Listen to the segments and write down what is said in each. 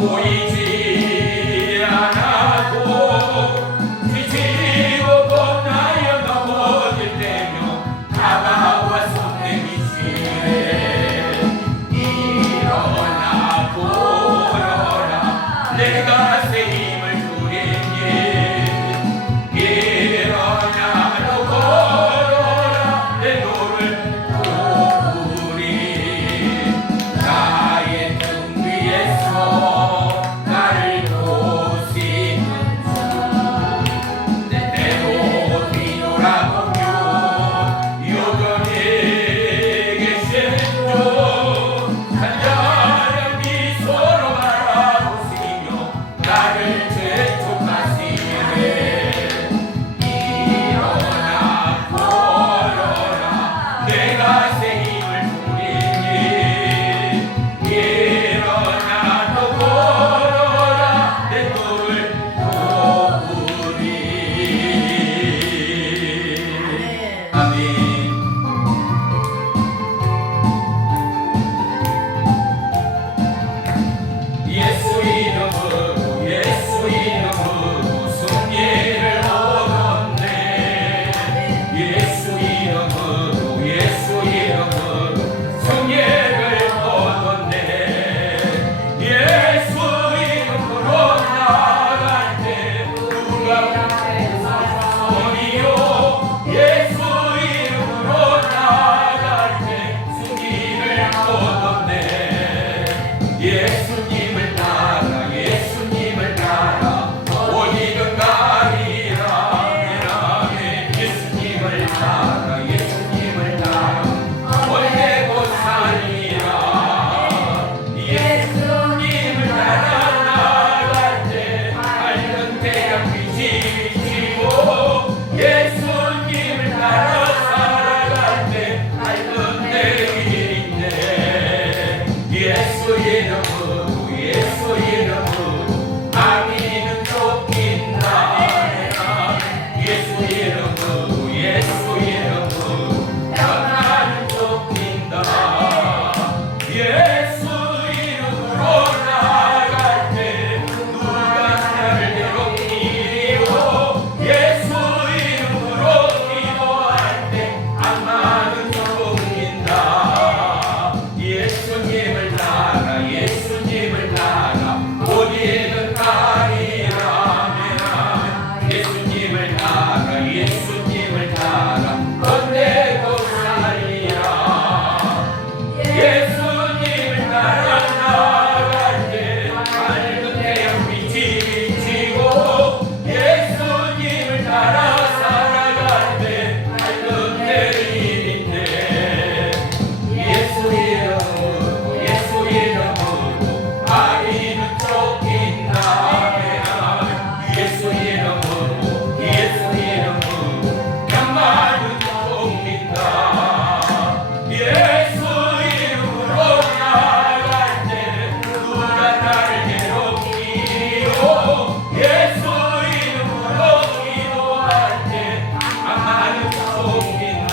보이지 않아도 뒤지고 뻔하여 넘어질 때며 다가와 손 내미시네. 일어나 보여라 내가 새 힘을 주리니. 일어나 너 걸어라 내 노를 도우리. 나의 등 위에서 나를 보시는 주. 때때로 뒤돌아보며 여전히 계신 주. 간절한 미소로 바라보시며 나를 재촉하시네. 일어나 걸어라 내가 새 힘을 주리니. 일어나 너 걸어라 내 눈을 도우리. 아멘. 예수 이름으로 예수 이름으로 승리를 얻었네. 예수 이름으로 예수 이름으로 승리를 얻었네. 예수 이름으로 나갈 때 누가 손이요. 예수 이름으로 나갈 때 승리를 얻었네. 예수님을 따라 예수님을 따라 어디든 가리라. 아멘. 예수님을 따라 예수님을 따라 언제고 살리라. 예수님을 따라 나갈 때 밝은 태양빛이 비치고. 예수님을 따라 살아갈 때 밝은 내일인데. 예수 이름으로 예수 이름으로 악인은 쫓긴다. 예수 이름으로 예수 이름으로 영화는 쫓긴다. 예수 이름으로 나갈 때 누가 나를 괴롭히리요. 예수 이름으로 기도할 때 악마는 쫓긴다. 예수님을 따라 예수님을 따라 어디에든 가리라. 아멘. 예수님을 따라 예수님을 따라 언제고 살리라. 예수님을 따라 나갈 때 밝은 태양빛이 비치고. 예수님을 따라 살아갈 때 밝은 내일인데. 예수 이름으로 예수 이름으로 악인은 쫓긴다. 예수 이름으로 예수 이름으로 양말은 쫓긴다. 예수 이름으로 나갈 때 누가 나를 괴롭히리요. 예수 이름으로 기도할 때 악마는 쫓긴다.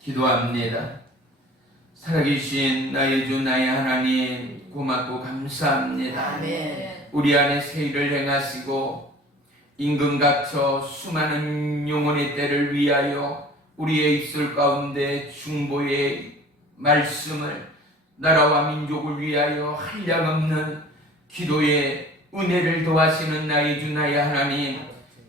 기도합니다. 살아계신 나의 주 나의 하나님 고맙고 감사합니다. 아멘. 우리 안에 새 일을 행하시고 임금 갇혀 수많은 영혼의 때를 위하여 우리의 입술 가운데 중보의 말씀을 나라와 민족을 위하여 한량없는 기도의 은혜를 더하시는 나의 주 나의 하나님,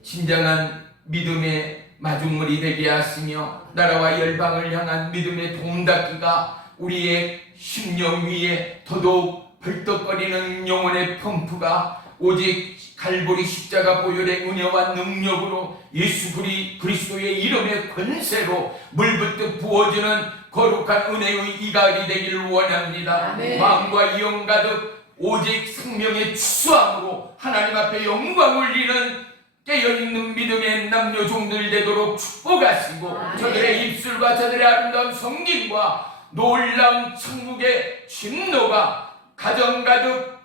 진정한 믿음의 마중물이 되게 하시며 나라와 열방을 향한 믿음의 동닫기가 우리의 심령 위에 더더욱 벌떡거리는 영혼의 펌프가 오직 갈보리 십자가 보혈의 은혜와 능력으로 예수 그리스도의 이름의 권세로 물붓듯 부어주는 거룩한 은혜의 이갈이 되기를 원합니다. 아멘. 마음과 영 가득 오직 생명의 추수함으로 하나님 앞에 영광 올리는 깨어있는 믿음의 남녀 종들 되도록 축복하시고 아멘. 저들의 입술과 저들의 아름다운 성김과 놀라운 천국의 진노가 가정 가득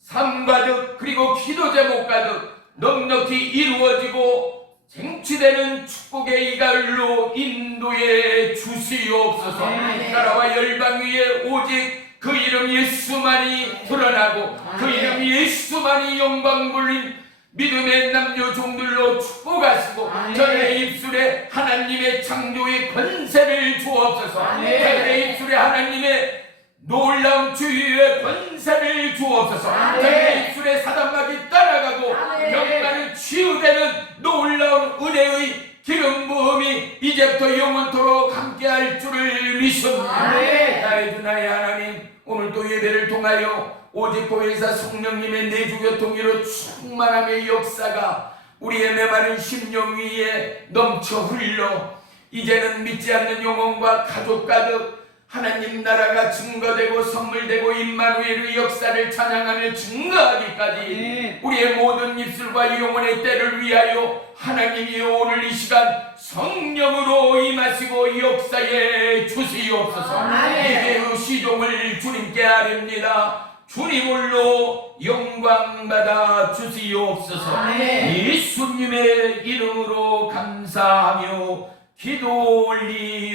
삶 가득 그리고 기도 제목 가득 넉넉히 이루어지고 쟁취되는 축복의 이갈로 인도해 주시옵소서. 나라와 열방 위에 오직 그 이름 예수만이 드러나고 그 이름 예수만이 영광 불린 믿음의 남녀 종들로 축복하시고 저들의 입술에 하나님의 창조의 권세를 주옵소서. 저들의 입술에 하나님의 놀라운 주의의 권세를 주옵소서. 저들의 입술에 사단막이 떠나가고 병마는 치유되는 놀라운 은혜의 기름 부음이 이제부터 영원토록 함께할 줄을 믿습니다. 나의 주 나의 하나님, 오늘도 예배를 통하여 오직 보혜사 성령님의 내주교통으로 충만함의 역사가 우리의 메마른 심령 위에 넘쳐 흘러 이제는 믿지 않는 영혼과 가족 가득 하나님 나라가 증거되고 선물되고 임마누엘의 역사를 찬양하며 증거하기까지 우리의 모든 입술과 영혼의 때를 위하여 하나님이 오늘 이 시간 성령으로 임하시고 역사에 주시옵소서. 예배의 시종을 주님께 아립니다. 주님을로 영광받아 주시옵소서. 예수님의 이름으로 감사하며 기도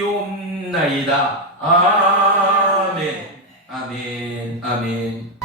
올리옵나이다. 아멘. 아멘. 아멘.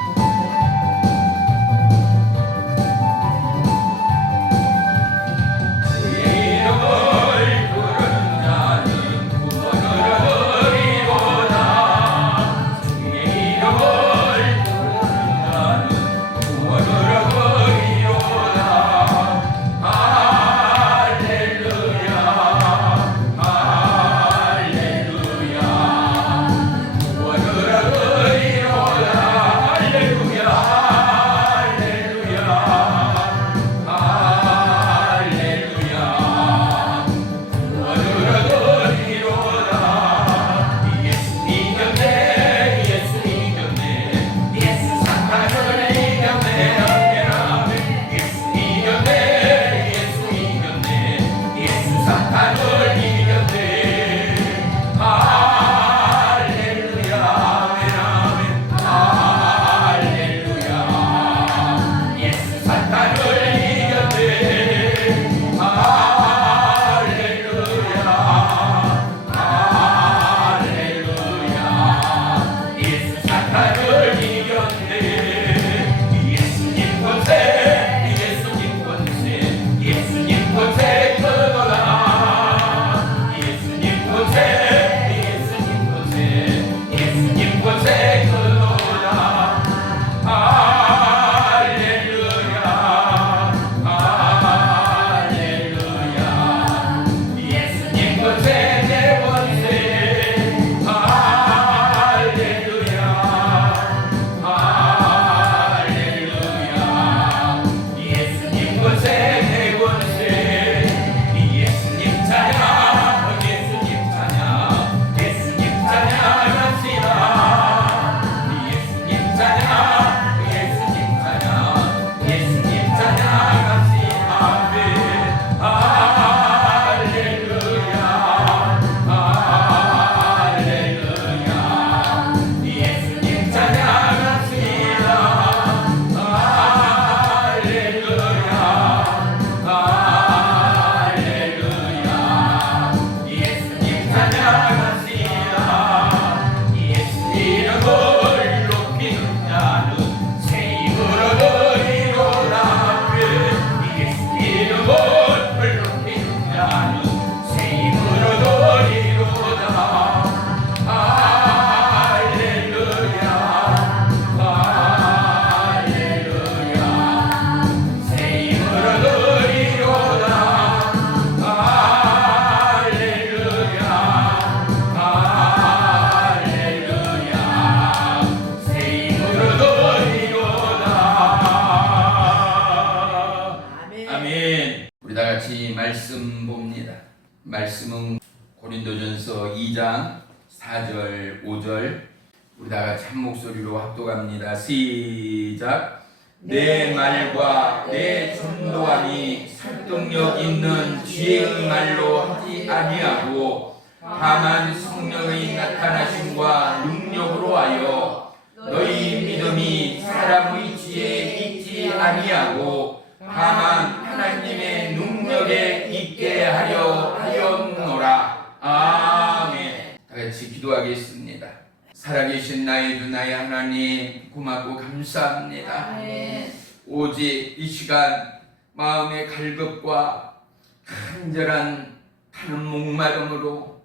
말씀은 고린도전서 2장 4절 5절 우리 다 같이 한 목소리로 합독합니다. 시작. 내 말과 내 전도함이 설득력 있는 지혜의 말로 하지 아니하고 다만 성령의 나타나심과 능력으로 하여 너희 믿음이 사람의 지혜에 있지 아니하고 다만 하나님의 능력에 살아계신 나의 주 나의 하나님 고맙고 감사합니다. 아멘. 오직 이 시간 마음의 갈급과 간절한 타는 목마름으로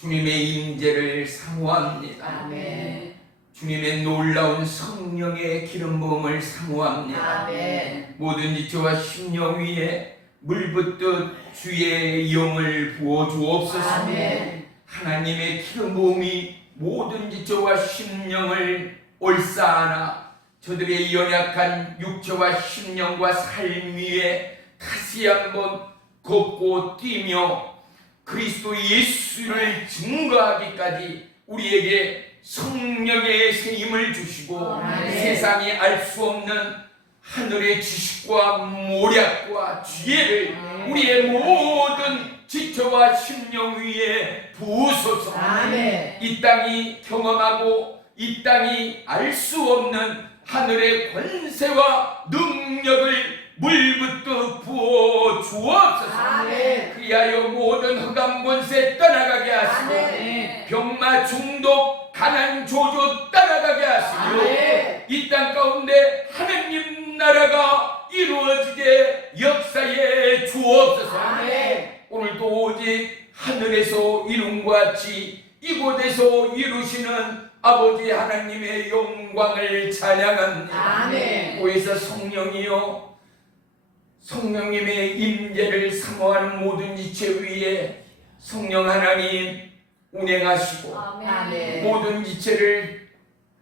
주님의 임재를 사모합니다. 아멘. 주님의 놀라운 성령의 기름 부음을 사모합니다. 아멘. 모든 지체와 심령 위에 물붓듯 주의 영을 부어 주옵소서. 아멘. 하나님의 기름 부음이 모든 지체와 심령을 옳사하나 저들의 연약한 육체와 심령과 삶 위에 다시 한번 걷고 뛰며 그리스도 예수를 증거하기까지 우리에게 성령의 새 힘을 주시고 아멘. 세상이 알 수 없는 하늘의 지식과 모략과 지혜를 우리의 모든 지체와 심령 위에 부으소서. 아멘. 이 땅이 경험하고 이 땅이 알 수 없는 하늘의 권세와 능력을 물붓듯 부어 주옵소서. 아멘. 그리하여 모든 흑암 권세 떠나가게 하시고 아멘. 병마 중독 가난 조조 떠나가게 하시며 아멘. 이 땅 가운데 하느님 나라가 이루어지게 역사해 주옵소서. 아멘. 오늘도 오직 하늘에서 이룬 것 같이 이곳에서 이루시는 아버지 하나님의 영광을 찬양합니다. 아멘. 오에서 성령이여 성령님의 임재를 사모하는 모든 이체 위에 성령 하나님 운행하시고 아멘. 모든 지체를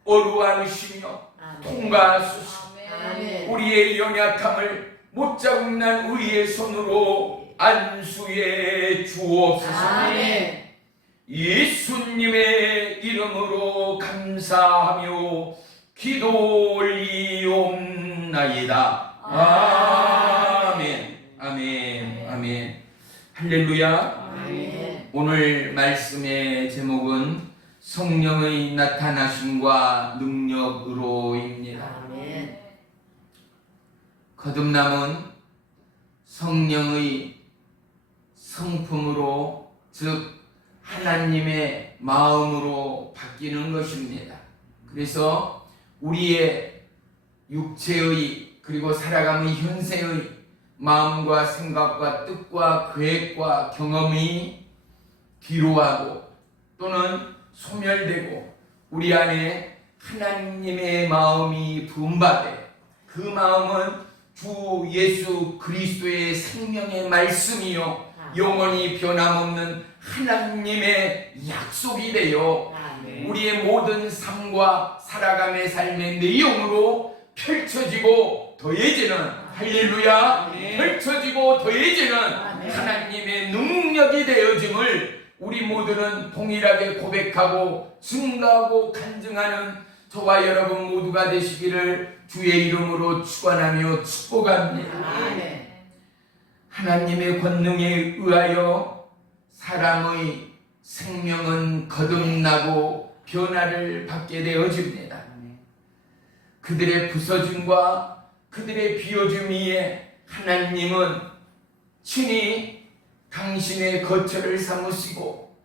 어루하시며 아멘. 통과하소서. 아멘. 우리의 연약함을 못자국난 의의 손으로 안수해 주옵소서. 아멘. 예수님의 이름으로 감사하며 기도 올리옵나이다. 아멘. 아멘. 아멘. 할렐루야. 아멘. 오늘 말씀의 제목은 성령의 나타나심과 능력으로입니다. 아멘. 거듭남은 성령의 성품으로, 즉 하나님의 마음으로 바뀌는 것입니다. 그래서 우리의 육체의 그리고 살아가는 현세의 마음과 생각과 뜻과 계획과 경험이 뒤로하고 또는 소멸되고 우리 안에 하나님의 마음이 부음받아 그 마음은 주 예수 그리스도의 생명의 말씀이요 영원히 변함없는 하나님의 약속이 되어 아멘. 우리의 모든 삶과 살아감의 삶의 내용으로 펼쳐지고 더해지는 할렐루야 아멘. 펼쳐지고 더해지는 아멘. 하나님의 능력이 되어짐을 우리 모두는 동일하게 고백하고 증거하고 간증하는 저와 여러분 모두가 되시기를 주의 이름으로 축원하며 축복합니다. 아멘. 하나님의 권능에 의하여 사람의 생명은 거듭나고 변화를 받게 되어집니다. 그들의 부서짐과 그들의 비워짐 위에 하나님은 친히 당신의 거처를 삼으시고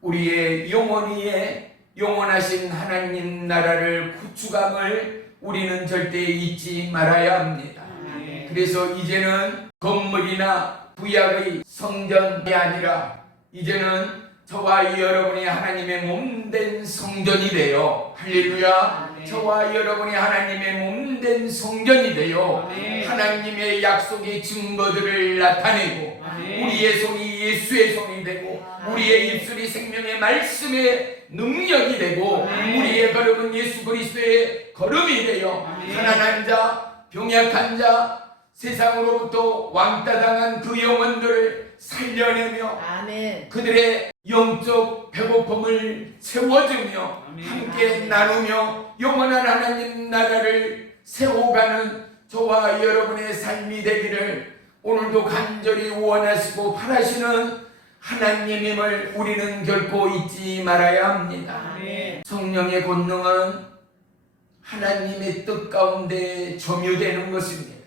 우리의 영혼 위에 영원하신 하나님 나라를 구축함을 우리는 절대 잊지 말아야 합니다. 그래서 이제는 건물이나 구약의 성전이 아니라 이제는 저와 여러분이 하나님의 몸된 성전이 되어 할렐루야 아멘. 저와 여러분이 하나님의 몸된 성전이 되어 아멘. 하나님의 약속의 증거들을 나타내고 아멘. 우리의 손이 예수의 손이 되고 아멘. 우리의 입술이 생명의 말씀의 능력이 되고 아멘. 우리의 걸음은 예수 그리스도의 걸음이 되어 아멘. 가난한 자 병약한 자 세상으로부터 왕따당한 그 영혼들을 살려내며 아멘. 그들의 영적 배고픔을 채워주며 아멘. 함께 나누며 영원한 하나님 나라를 세워가는 저와 여러분의 삶이 되기를 오늘도 간절히 원하시고 바라시는 하나님임을 우리는 결코 잊지 말아야 합니다. 아멘. 성령의 권능은 하나님의 뜻 가운데 점유되는 것입니다.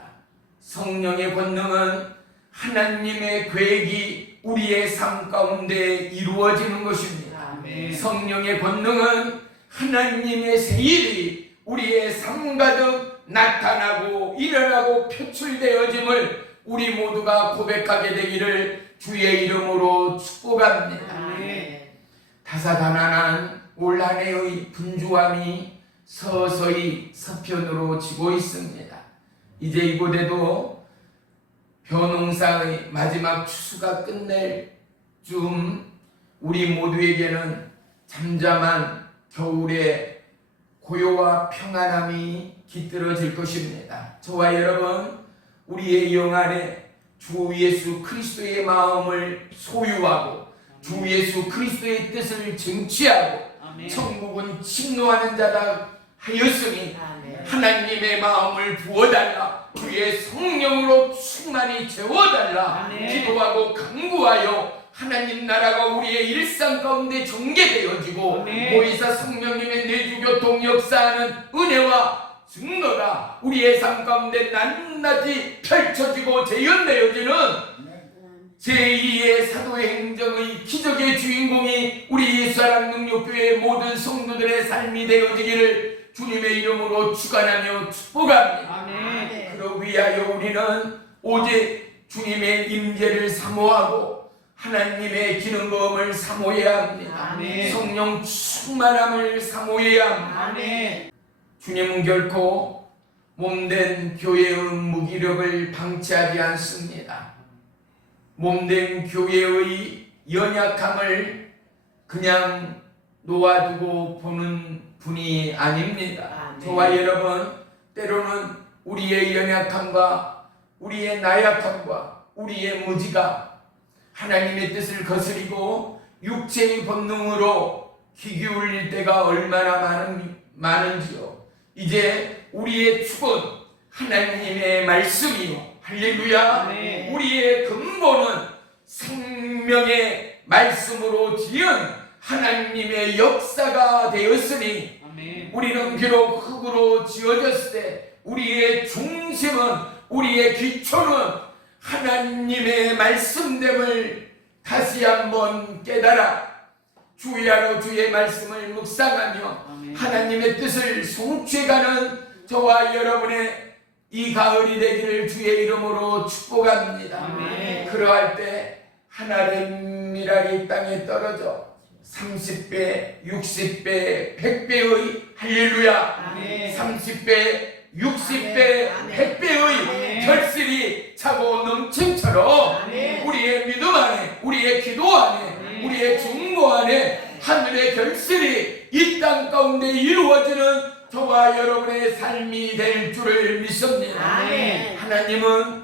성령의 권능은 하나님의 계획이 우리의 삶 가운데 이루어지는 것입니다. 아멘. 성령의 권능은 하나님의 세일이 우리의 삶 가득 나타나고 일어나고 표출되어짐을 우리 모두가 고백하게 되기를 주의 이름으로 축복합니다. 아멘. 다사다난한 올 한 해의 분주함이 서서히 서편으로 지고 있습니다. 이제 이곳에도 벼농사의 마지막 추수가 끝낼 즈음 우리 모두에게는 잠잠한 겨울의 고요와 평안함이 깃들어질 것입니다. 저와 여러분, 우리의 영 안에 주 예수 그리스도의 마음을 소유하고 주 예수 그리스도의 뜻을 쟁취하고 아멘. 천국은 침노하는 자다 하였으니 아멘. 하나님의 마음을 부어달라, 주의 성령으로 충만히 채워달라 아멘. 기도하고 간구하여 하나님 나라가 우리의 일상 가운데 전개되어지고 아멘. 모이사 성령님의 내주교통 역사하는 은혜와 증거가 우리의 삶 가운데 낱낱이 펼쳐지고 재현되어지는 제2의 사도행정의 기적의 주인공이 우리 예수사랑 능력교회 모든 성도들의 삶이 되어지기를 주님의 이름으로 축원하며 축복합니다. 아멘. 그러 위하여 우리는 오직 주님의 임재를 사모하고 하나님의 기능검을 사모해야 합니다. 아멘. 성령 충만함을 사모해야 합니다. 아멘. 주님은 결코 몸된 교회의 무기력을 방치하지 않습니다. 몸된 교회의 연약함을 그냥 놓아두고 보는 분이 아닙니다. 아멘. 저와 여러분, 때로는 우리의 연약함과 우리의 나약함과 우리의 무지가 하나님의 뜻을 거스리고 육체의 본능으로 귀 기울일 때가 얼마나 많은지요. 이제 우리의 축은 하나님의 말씀이요. 할렐루야. 아멘. 우리의 근본은 생명의 말씀으로 지은 하나님의 역사가 되었으니 아멘. 우리는 비록 흙으로 지어졌을 때 우리의 중심은, 우리의 기초는 하나님의 말씀됨을 다시 한번 깨달아 주야로 주의 말씀을 묵상하며 아멘. 하나님의 뜻을 성취해가는 저와 여러분의 이 가을이 되기를 주의 이름으로 축복합니다. 아멘. 그러할 때 하나님이라기 땅에 떨어져 30배, 60배, 100배의 할렐루야, 아멘. 30배, 60배, 아멘. 100배의 아멘. 결실이 차고 넘침처럼 아멘. 우리의 믿음 안에, 우리의 기도 안에, 아멘. 우리의 중보 안에 하늘의 결실이 이 땅 가운데 이루어지는 저와 여러분의 삶이 될 줄을 믿습니다. 아멘. 하나님은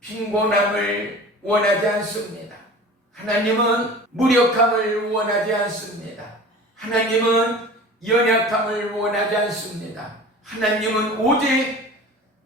빈곤함을 원하지 않습니다. 하나님은 무력함을 원하지 않습니다. 하나님은 연약함을 원하지 않습니다. 하나님은 오직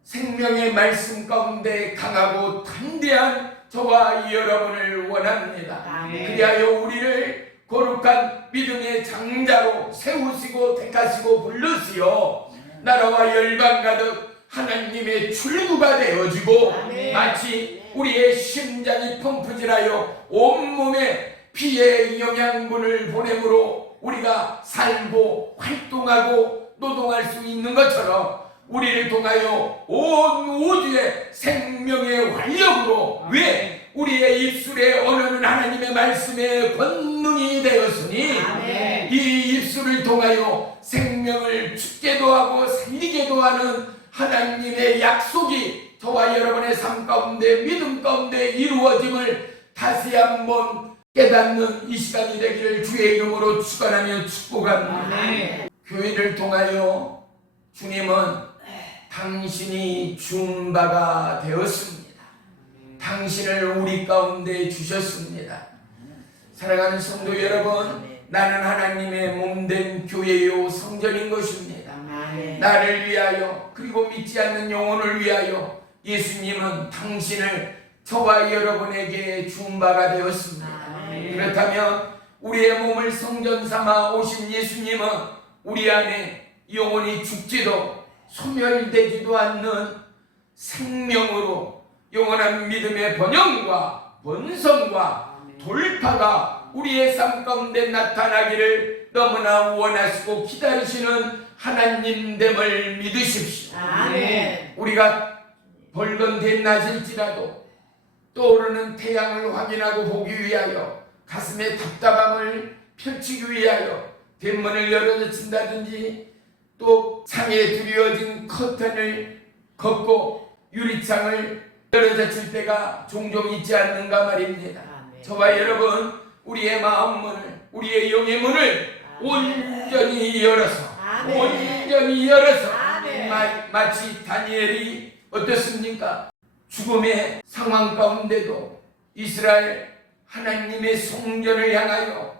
생명의 말씀 가운데 강하고 담대한 저와 여러분을 원합니다. 아멘. 그리하여 우리를 거룩한 믿음의 장자로 세우시고 택하시고 부르시어 나라와 열방 가득 하나님의 출구가 되어지고 아멘. 마치 우리의 심장이 펌프질하여 온몸에 피의 영양분을 보내므로 우리가 살고 활동하고 노동할 수 있는 것처럼 우리를 통하여 온 우주의 생명의 활력으로, 왜? 우리의 입술에 언어는 하나님의 말씀의 권능이 되었으니 아멘. 이 입술을 통하여 생명을 죽게도 하고 살리게도 하는 하나님의 약속이 저와 여러분의 삶 가운데, 믿음 가운데 이루어짐을 다시 한번 깨닫는 이 시간이 되기를 주의 이름으로 축원하며 축복합니다. 아멘. 교회를 통하여 주님은 당신이 준 바가 되었습니다. 당신을 우리 가운데 주셨습니다. 사랑하는 성도 여러분, 나는 하나님의 몸된 교회요 성전인 것입니다. 아멘. 나를 위하여, 그리고 믿지 않는 영혼을 위하여 예수님은 당신을 저와 여러분에게 준 바가 되었습니다. 아멘. 그렇다면 우리의 몸을 성전 삼아 오신 예수님은 우리 안에 영혼이 죽지도 소멸되지도 않는 생명으로 영원한 믿음의 번영과 번성과 돌파가 우리의 삶 가운데 나타나기를 너무나 원하시고 기다리시는 하나님됨을 믿으십시오. 아멘. 우리가 벌건된 낮일지라도 떠오르는 태양을 확인하고 보기 위하여 가슴의 답답함을 펼치기 위하여 대문을 열어젖힌다든지 또 창에 두려워진 커튼을 걷고 유리창을 열어젖힐 때가 종종 있지 않는가 말입니다. 아멘. 저와 여러분, 우리의 마음 문을, 우리의 영의 문을 온전히 열어서 아멘. 온전히 열어서 아멘. 마치 다니엘이 어떻습니까? 죽음의 상황 가운데도 이스라엘 하나님의 성전을 향하여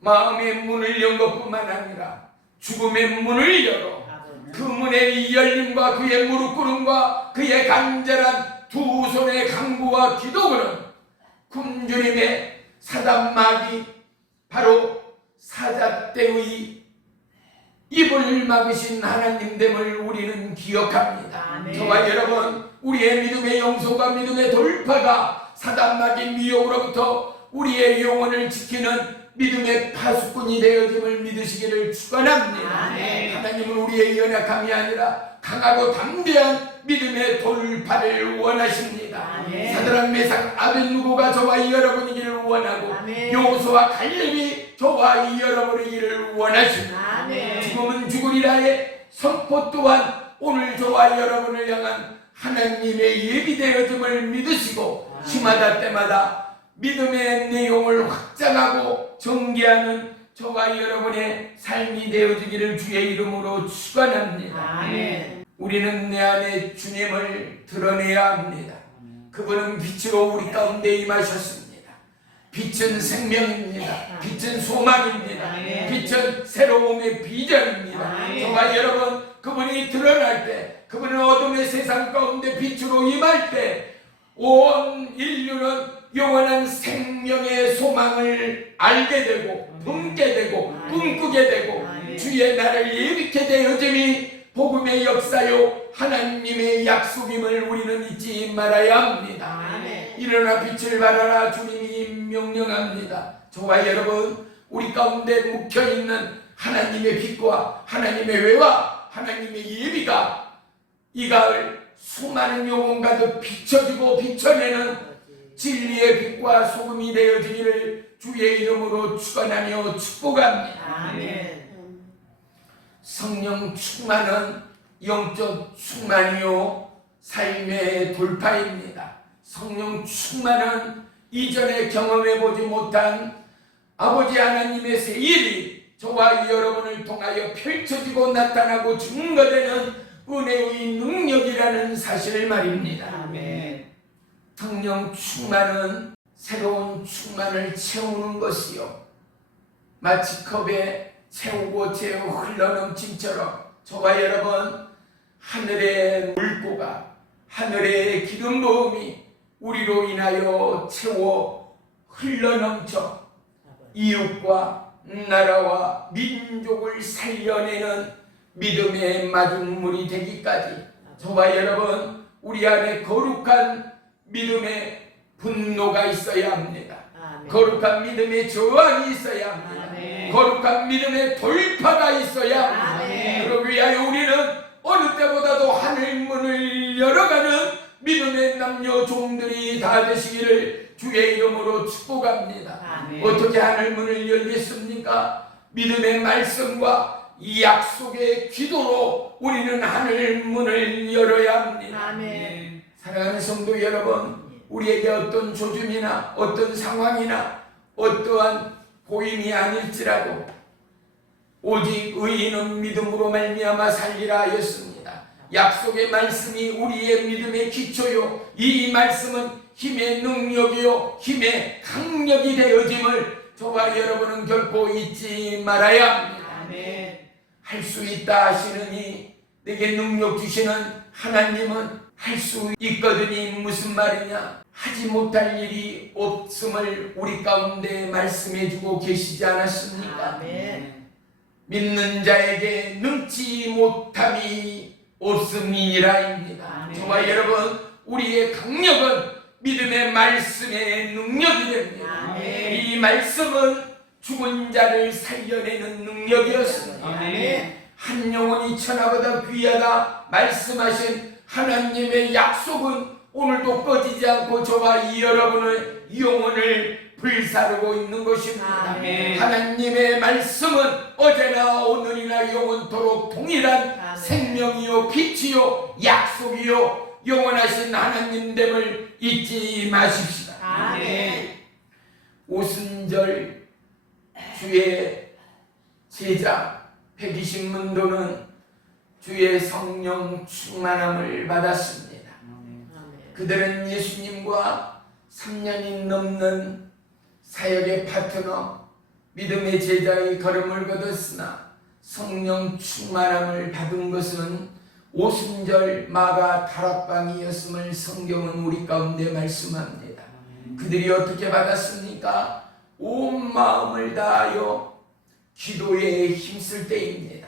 마음의 문을 연 것뿐만 아니라 죽음의 문을 열어 그 문의 열림과 그의 무릎 꿇음과 그의 간절한 두 손의 간구와 기도는 굶주림의 사단마귀 바로 사자떼의 입을 막으신 하나님됨을 우리는 기억합니다. 아멘. 저와 여러분, 우리의 믿음의 영성과 믿음의 돌파가 사단마귀 미혹으로부터 우리의 영혼을 지키는 믿음의 파수꾼이 되어짐을 믿으시기를 축원합니다. 아멘. 하나님은 우리의 연약함이 아니라 강하고 담대한 믿음의 돌파를 원하십니다. 아멘. 사드락 메삭 아벳느고가 저와 여러분이기를 원하고 아멘. 여호수아 갈렙이 저와 여러분이기를 원하십니다. 아멘. 죽음은 죽으리라의 선포 또한 오늘 저와 여러분을 향한 하나님의 예비되어짐을 믿으시고 시마다 때마다 믿음의 내용을 확장하고 전개하는 저와 여러분의 삶이 되어지기를 주의 이름으로 축원합니다. 아멘. 우리는 내 안에 주님을 드러내야 합니다. 그분은 빛으로 우리 가운데 임하셨습니다. 빛은 생명입니다. 빛은 소망입니다. 아멘. 빛은 새로움의 비전입니다. 아멘. 저와 여러분, 그분이 드러날 때, 그분은 어둠의 세상 가운데 빛으로 임할 때 온 인류는 영원한 생명의 소망을 알게 되고 품게 되고 꿈꾸게 되고 주의 나라를 예비케 되어짐이 복음의 역사요 하나님의 약속임을 우리는 잊지 말아야 합니다. 아멘. 일어나 빛을 발하라 주님이 명령합니다. 저와 여러분, 우리 가운데 묵혀있는 하나님의 빛과 하나님의 외와 하나님의 예비가 이 가을 수많은 영혼 가득 비춰지고 비춰내는 진리의 빛과 소금이 되어지기를 주의 이름으로 축원하며 축복합니다. 아멘. 성령 충만은 영적 충만이요 삶의 돌파입니다. 성령 충만은 이전에 경험해보지 못한 아버지 하나님의 새 일이 저와 여러분을 통하여 펼쳐지고 나타나고 증거되는 은혜의 능력이라는 사실 말입니다. 아멘. 성령 충만은 새로운 충만을 채우는 것이요 마치 컵에 채우고 흘러넘침처럼 저와 여러분, 하늘의 물고가 하늘의 기름 부음이 우리로 인하여 채워 흘러넘쳐 이웃과 나라와 민족을 살려내는 믿음의 마중물이 되기까지 저와 여러분, 우리 안에 거룩한 믿음의 분노가 있어야 합니다. 아멘. 거룩한 믿음의 저항이 있어야 합니다. 아멘. 거룩한 믿음의 돌파가 있어야 합니다. 아멘. 그러기 위하여 우리는 어느 때보다도 하늘문을 열어가는 믿음의 남녀 종들이 다 되시기를 주의 이름으로 축복합니다. 아멘. 어떻게 하늘문을 열겠습니까? 믿음의 말씀과 이 약속의 기도로 우리는 하늘문을 열어야 합니다. 아멘. 사랑하는 성도 여러분, 우리에게 어떤 조짐이나 어떤 상황이나 어떠한 보임이 아닐지라도 오직 의인은 믿음으로 말미암아 살리라 하였습니다. 약속의 말씀이 우리의 믿음의 기초요, 이 말씀은 힘의 능력이요 힘의 강력이 되어짐을 저와 여러분은 결코 잊지 말아야 합니다. 아멘. 할 수 있다 하시느니 내게 능력 주시는 하나님은 할 수 있거든이 무슨 말이냐? 하지 못할 일이 없음을 우리 가운데 말씀해 주고 계시지 않았습니까? 아멘. 믿는 자에게 능치 못함이 없음이니라입니다. 아멘. 저와 여러분, 우리의 강력은 믿음의 말씀의 능력이 됩니다. 아멘. 이 말씀은 죽은 자를 살려내는 능력이었습니다. 아멘. 한 영혼이 천하보다 귀하다 말씀하신 하나님의 약속은 오늘도 꺼지지 않고 저와 이 여러분의 영혼을 불사르고 있는 것입니다. 아멘. 하나님의 말씀은 어제나 오늘이나 영원토록 동일한 아멘. 생명이요 빛이요 약속이요 영원하신 하나님됨을 잊지 마십시다. 아멘. 오순절 주의 제자 120문도는 주의 성령 충만함을 받았습니다. 아멘. 그들은 예수님과 3년이 넘는 사역의 파트너, 믿음의 제자의 걸음을 걷었으나 성령 충만함을 받은 것은 오순절 마가 다락방이었음을 성경은 우리 가운데 말씀합니다. 그들이 어떻게 받았습니까? 온 마음을 다하여 기도에 힘쓸 때입니다.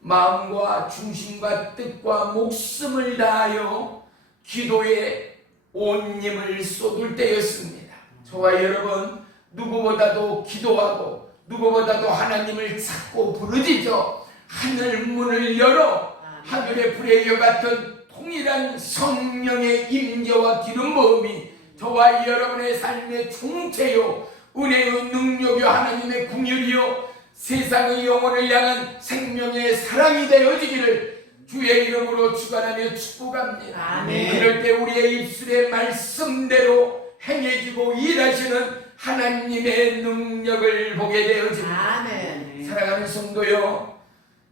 마음과 중심과 뜻과 목숨을 다하여 기도에 온 힘을 쏟을 때였습니다. 저와 여러분 누구보다도 기도하고 누구보다도 하나님을 찾고 부르짖어 하늘 문을 열어 하늘의 불의 여 같은 동일한 성령의 임재와 기름 부음이 저와 여러분의 삶의 총체요 은혜의 능력이요 하나님의 긍휼이요 세상의 영혼을 향한 생명의 사랑이 되어지기를 주의 이름으로 축원하며 축복합니다. 아멘. 그럴 때 우리의 입술의 말씀대로 행해지고 일하시는 하나님의 능력을 보게 되어집니다. 아멘. 사랑하는 성도요,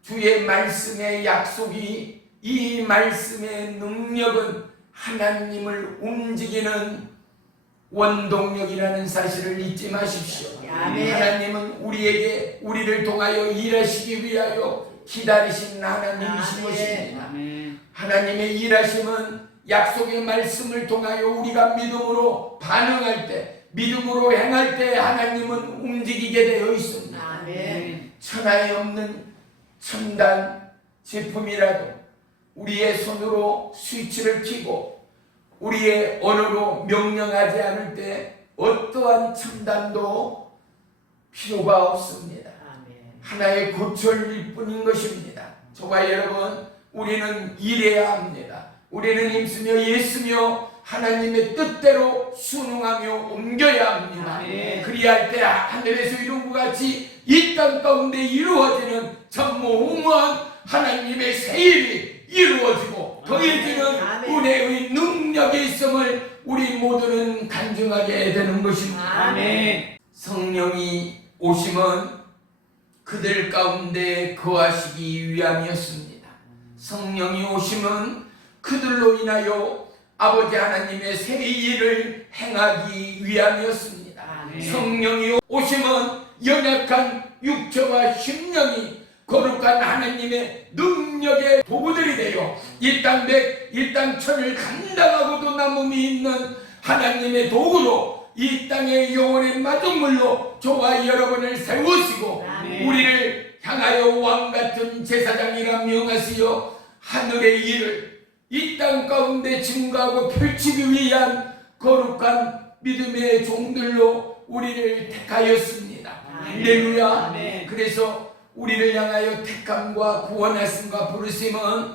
주의 말씀의 약속이 이 말씀의 능력은 하나님을 움직이는 원동력이라는 사실을 잊지 마십시오. 아멘. 하나님은 우리를 통하여 일하시기 위하여 기다리신 하나님이신 아멘. 것입니다. 하나님의 일하심은 약속의 말씀을 통하여 우리가 믿음으로 반응할 때, 믿음으로 행할 때 하나님은 움직이게 되어 있습니다. 아멘. 천하에 없는 첨단 제품이라도 우리의 손으로 스위치를 켜고 우리의 언어로 명령하지 않을 때 어떠한 첨단도 필요가 없습니다. 아멘. 하나의 고철일 뿐인 것입니다. 저와 여러분, 우리는 일해야 합니다. 우리는 힘쓰며 예쓰며 하나님의 뜻대로 순응하며 옮겨야 합니다. 아멘. 그리할 때 하늘에서 이룬 것 같이 이 땅 가운데 이루어지는 전무후무한 하나님의 새 일이 이루어지고 더해지는 아멘. 은혜의 능력이 있음을 우리 모두는 간증하게 되는 것입니다. 아멘. 성령이 오심은 그들 가운데 거하시기 위함이었습니다. 성령이 오심은 그들로 인하여 아버지 하나님의 새 일을 행하기 위함이었습니다. 아멘. 성령이 오심은 연약한 육체와 심령이 거룩한 하나님의 능력의 도구들이 되어 이 땅 천을 감당하고도 남음이 있는 하나님의 도구로 이 땅의 영혼의 마중물로 저와 여러분을 세우시고 아멘. 우리를 향하여 왕같은 제사장이라 명하시어 하늘의 일을 이 땅 가운데 증거하고 펼치기 위한 거룩한 믿음의 종들로 우리를 택하였습니다. 아멘. 할렐루야. 아멘. 그래서 우리를 향하여 택함과 구원하심과 부르심은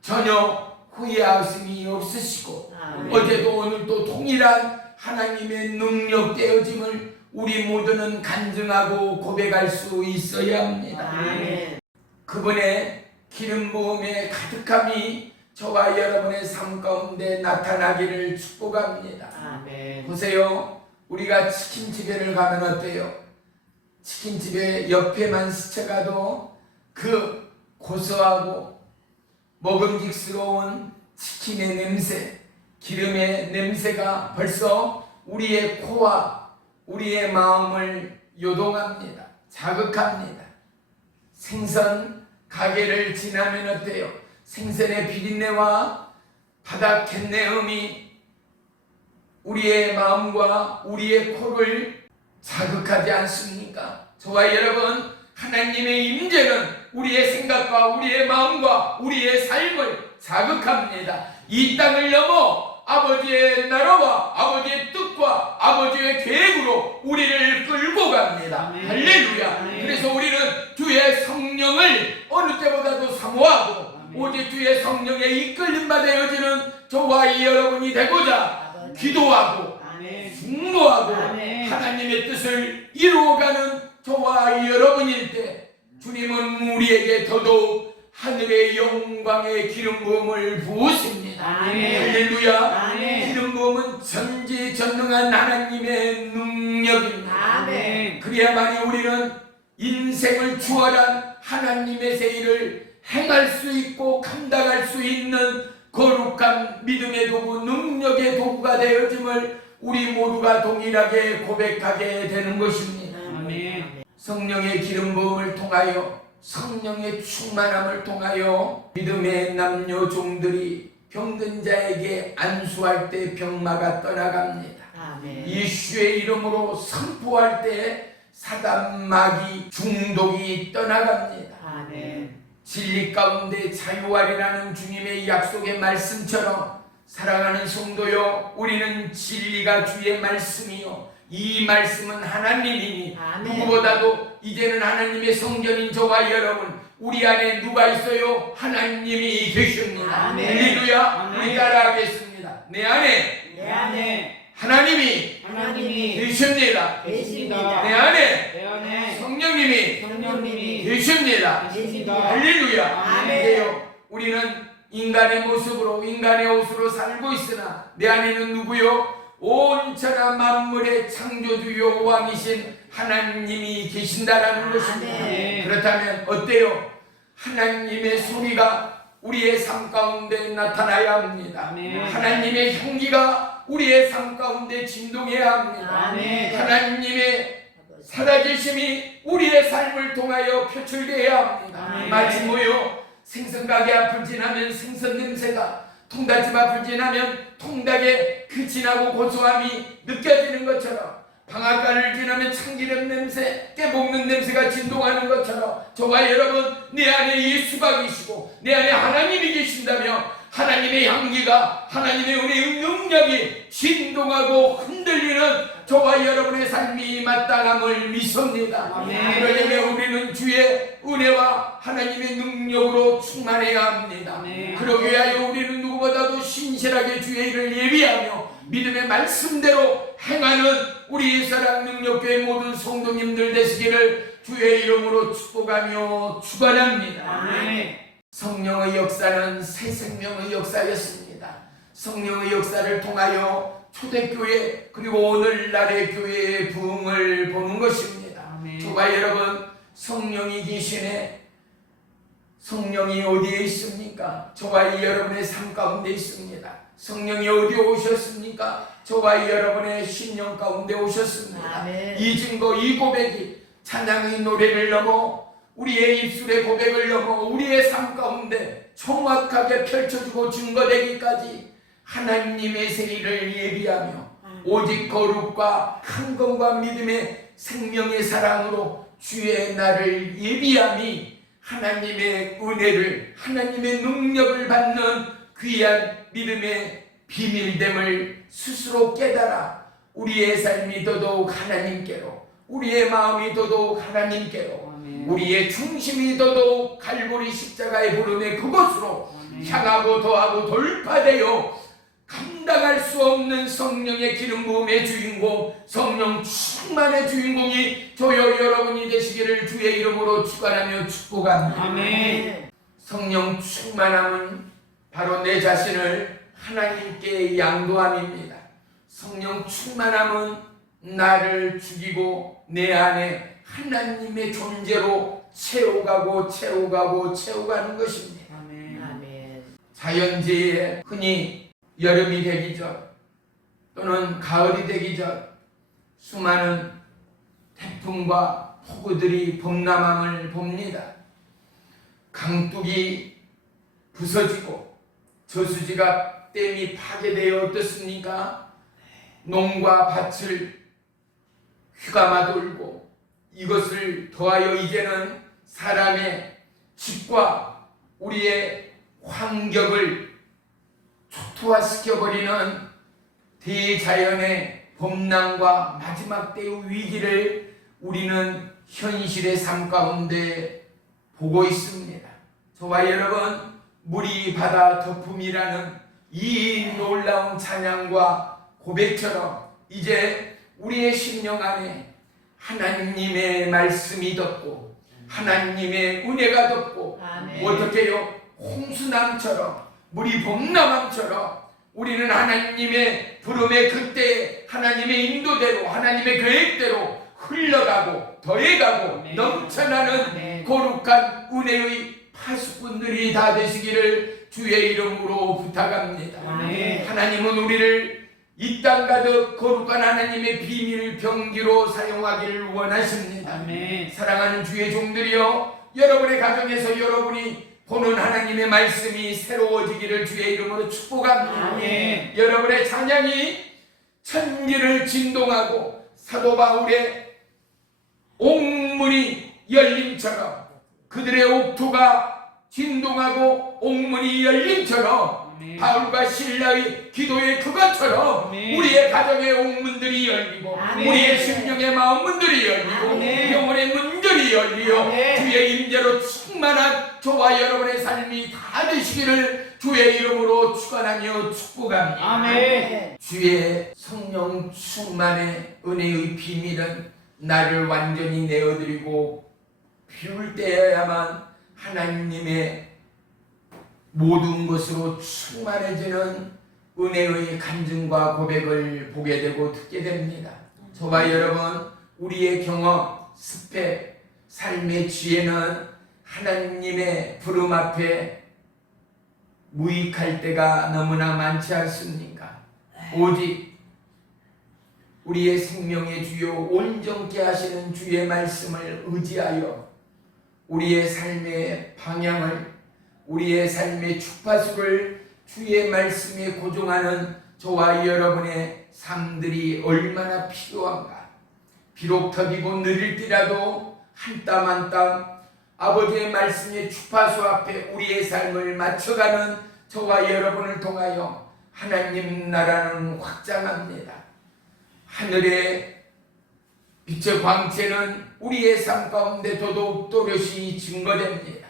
전혀 후회하심이 없으시고 아멘. 어제도 오늘도 동일한 하나님의 능력되어짐을 우리 모두는 간증하고 고백할 수 있어야 합니다. 아멘. 그분의 기름 부음의 가득함이 저와 여러분의 삶 가운데 나타나기를 축복합니다. 아멘. 보세요. 우리가 치킨집에를 가면 어때요? 치킨집에 옆에만 스쳐가도 그 고소하고 먹음직스러운 치킨의 냄새, 기름의 냄새가 벌써 우리의 코와 우리의 마음을 요동합니다. 자극합니다. 생선 가게를 지나면 어때요? 생선의 비린내와 바닥 갯내음이 우리의 마음과 우리의 코를 자극하지 않습니까? 저와 여러분, 하나님의 임재는 우리의 생각과 우리의 마음과 우리의 삶을 자극합니다. 이 땅을 넘어 아버지의 나라와 아버지의 뜻과 아버지의 계획으로 우리를 끌고 갑니다. 아멘. 할렐루야. 아멘. 그래서 우리는 주의 성령을 어느 때보다도 사모하고 아멘. 오직 주의 성령에 이끌림 받아여지는 저와 이 여러분이 되고자 기도하고 아멘. 중노하고 아멘. 하나님의 뜻을 이루어가는 저와 이 여러분일 때 주님은 우리에게 더더욱 하늘의 영광의 기름 부음을 부으십니다. 아멘. 할렐루야. 아멘. 기름 부음은 전지전능한 하나님의 능력입니다. 아멘. 그래야만이 우리는 인생을 추월한 하나님의 세일을 행할 수 있고 감당할 수 있는 거룩한 믿음의 도구, 능력의 도구가 되어짐을 우리 모두가 동일하게 고백하게 되는 것입니다. 아멘. 성령의 기름 부음을 통하여 성령의 충만함을 통하여 믿음의 남녀 종들이 병든 자에게 안수할 때 병마가 떠나갑니다. 아멘. 예수의 이름으로 선포할 때 사단 마귀 중독이 떠나갑니다. 아멘. 진리 가운데 자유하리라는 주님의 약속의 말씀처럼 사랑하는 성도여, 우리는 진리가 주의 말씀이요 이 말씀은 하나님이니 아멘. 누구보다도 이제는 하나님의 성전인 저와 여러분, 우리 안에 누가 있어요? 하나님이 계십니다. 아멘. 할렐루야. 아멘. 우리 따라하겠습니다. 내 안에 내 안에 하나님이 하나님이 계십니다. 계십니다. 내 안에 내 안에 성령님이 성령님이 계십니다. 계십니다. 할렐루야. 아멘. 그래요. 우리는 인간의 모습으로 인간의 옷으로 살고 있으나 내 안에는 누구요? 온 천하 만물의 창조주 여호와이신 하나님이 계신다라는 것입니다. 아멘. 그렇다면 어때요? 하나님의 소리가 우리의 삶 가운데 나타나야 합니다. 아멘. 하나님의 향기가 우리의 삶 가운데 진동해야 합니다. 아멘. 하나님의 살아계심이 우리의 삶을 통하여 표출되어야 합니다. 아멘. 마치 뭐요? 생선가게 앞을 지나면 생선 냄새가, 통닭집 앞을 지나면 통닭의 그 진하고 고소함이 느껴지는 것처럼, 방앗간을 지나면 참기름 냄새, 깨볶는 냄새가 진동하는 것처럼 저와 여러분, 내 안에 예수가 계시고 내 안에 하나님이 계신다며 하나님의 향기가, 하나님의 은혜의 능력이 진동하고 흔들리는 저와 여러분의 삶이 마땅함을 믿습니다. 아멘. 그러려면 우리는 주의 은혜와 하나님의 능력으로 충만해야 합니다. 아멘. 그러기 위하여 우리는 누구보다도 신실하게 주의 일을 예비하며 믿음의 말씀대로 행하는 우리 사랑 능력교회 모든 성도님들 되시기를 주의 이름으로 축복하며 축원합니다. 아멘. 성령의 역사는 새 생명의 역사였습니다. 성령의 역사를 통하여 초대교회 그리고 오늘날의 교회의 부흥을 보는 것입니다. 아멘. 저와 여러분, 성령이 계시네. 성령이 어디에 있습니까? 저와 이 여러분의 삶 가운데 있습니다. 성령이 어디에 오셨습니까? 저와 이 여러분의 신령 가운데 오셨습니다. 아멘. 이 증거, 이 고백이 찬양의 노래를 넘어 우리의 입술의 고백을 넘어 우리의 삶 가운데 정확하게 펼쳐주고 증거되기까지 하나님의 세일을 예비하며 오직 거룩과 흥건과 믿음의 생명의 사랑으로 주의 날을 예비함이 하나님의 은혜를, 하나님의 능력을 받는 귀한 믿음의 비밀됨을 스스로 깨달아 우리의 삶이 더더욱 하나님께로, 우리의 마음이 더더욱 하나님께로, 아멘. 우리의 중심이 더더욱 갈보리 십자가의 부름의 그것으로 아멘. 향하고 더하고 돌파되어 감당할 수 없는 성령의 기름 부음의 주인공, 성령 충만의 주인공이 저여 여러분이 되시기를 주의 이름으로 축원하며 축복합니다. 아멘. 성령 충만함은 바로 내 자신을 하나님께 양도함입니다. 성령 충만함은 나를 죽이고 내 안에 하나님의 존재로 채워가는 것입니다. 아멘. 아멘. 자연재해에 흔히 여름이 되기 전 또는 가을이 되기 전 수많은 태풍과 폭우들이 범람함을 봅니다. 강둑이 부서지고 저수지가 댐이 파괴되어 어떻습니까? 농과 밭을 휘가 돌고 이것을 더하여 이제는 사람의 집과 우리의 환경을 초토화시켜버리는 대자연의 범람과 마지막 때의 위기를 우리는 현실의 삶 가운데 보고 있습니다. 저와 여러분, 물이 바다 덮음이라는 이 놀라운 찬양과 고백처럼 이제 우리의 심령 안에 하나님의 말씀이 덮고 하나님의 은혜가 덮고 아멘. 어떻게요? 홍수남처럼 물이 범람함처럼 우리는 하나님의 부름의 그때 하나님의 인도대로 하나님의 계획대로 흘러가고 더해가고 아멘. 넘쳐나는 아멘. 거룩한 은혜의 파수꾼들이 다 되시기를 주의 이름으로 부탁합니다. 아멘. 하나님은 우리를 이 땅 가득 거룩한 하나님의 비밀 병기로 사용하기를 원하십니다. 아멘. 사랑하는 주의 종들이여, 여러분의 가정에서 여러분이 보는 하나님의 말씀이 새로워지기를 주의 이름으로 축복합니다. 아멘. 여러분의 찬양이 천지를 진동하고 사도 바울의 옥문이 열림처럼 그들의 옥토가 진동하고 옥문이 열림처럼 아멘. 바울과 신라의 기도의 그것처럼 아멘. 우리의 가정의 옥문들이 열리고 아멘. 우리의 심령의 마음문들이 열리고 아멘. 영혼의 문들이 열리어 아멘. 주의 임재로 충만한 저와 여러분의 삶이 다 되시기를 주의 이름으로 축원하며 축복합니다. 아멘. 주의 성령 충만의 은혜의 비밀은 나를 완전히 내어드리고 비울 때야만 하나님의 모든 것으로 충만해지는 은혜의 간증과 고백을 보게 되고 듣게 됩니다. 저와 여러분, 우리의 경험, 스펙, 삶의 지혜는 하나님의 부름 앞에 무익할 때가 너무나 많지 않습니까? 오직 우리의 생명의 주요 온전케 하시는 주의 말씀을 의지하여 우리의 삶의 방향을, 우리의 삶의 주파수를 주의 말씀에 고정하는 저와 여러분의 삶들이 얼마나 필요한가. 비록 더디고 느릴지라도 한 땀 한 땀 아버지의 말씀의 주파수 앞에 우리의 삶을 맞춰가는 저와 여러분을 통하여 하나님 나라는 확장합니다. 하늘의 빛의 광채는 우리의 삶 가운데 더더욱 또렷이 증거됩니다.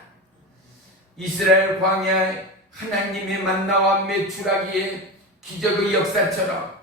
이스라엘 광야에 하나님의 만나와 메추라기의 기적의 역사처럼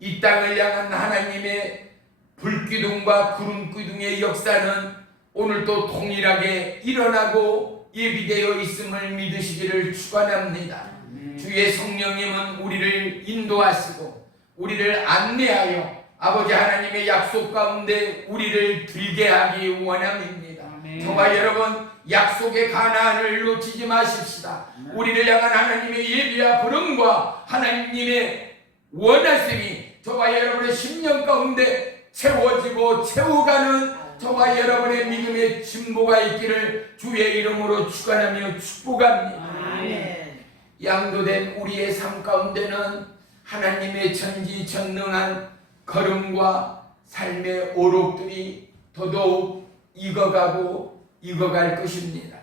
이 땅을 향한 하나님의 불기둥과 구름기둥의 역사는 오늘도 동일하게 일어나고 예비되어 있음을 믿으시기를 축원합니다. 주의 성령님은 우리를 인도하시고 우리를 안내하여 아버지 하나님의 약속 가운데 우리를 들게 하기 원합니다. 아멘. 저와 여러분, 약속의 가나안을 놓치지 마십시다. 우리를 향한 하나님의 예비와 부름과 하나님의 원하심이 저와 여러분의 심령 가운데 채워지고 채워가는 저와 여러분의 믿음의 진보가 있기를 주의 이름으로 축원하며 축복합니다. 아멘. 양도된 우리의 삶 가운데는 하나님의 전지전능한 걸음과 삶의 오록들이 더더욱 익어가고 익어갈 것입니다.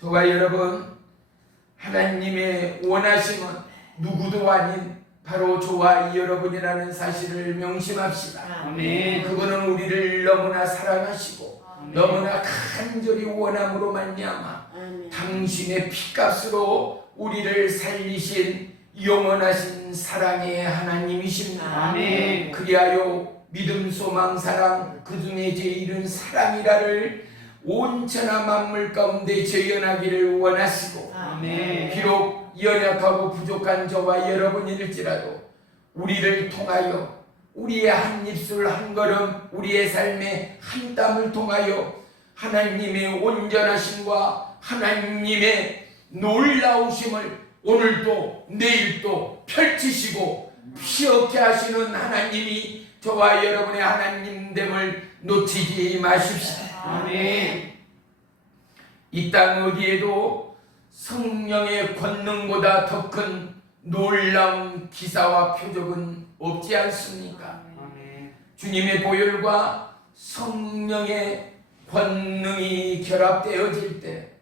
저와 여러분, 하나님의 원하심은 누구도 아닌 바로 저와 여러분이라는 사실을 명심합시다. 아멘. 그분은 우리를 너무나 사랑하시고 너무나 간절히 원함으로 말미암아 당신의 피값으로 우리를 살리신 영원하신 사랑의 하나님이십니다. 아멘. 그리하여 믿음, 소망, 사랑 그 중에 제일은 사랑이라를 온천하 만물 가운데 재현하기를 원하시고 아멘. 비록 연약하고 부족한 저와 여러분일지라도 우리를 통하여 우리의 한 입술 한 걸음 우리의 삶의 한 땀을 통하여 하나님의 온전하심과 하나님의 놀라우심을 오늘도 내일도 펼치시고 피어게 하시는 하나님이 저와 여러분의 하나님됨을 놓치지 마십시오. 아멘. 이 땅 어디에도 성령의 권능보다 더 큰 놀라운 기사와 표적은 없지 않습니까? 아멘. 주님의 보혈과 성령의 권능이 결합되어질 때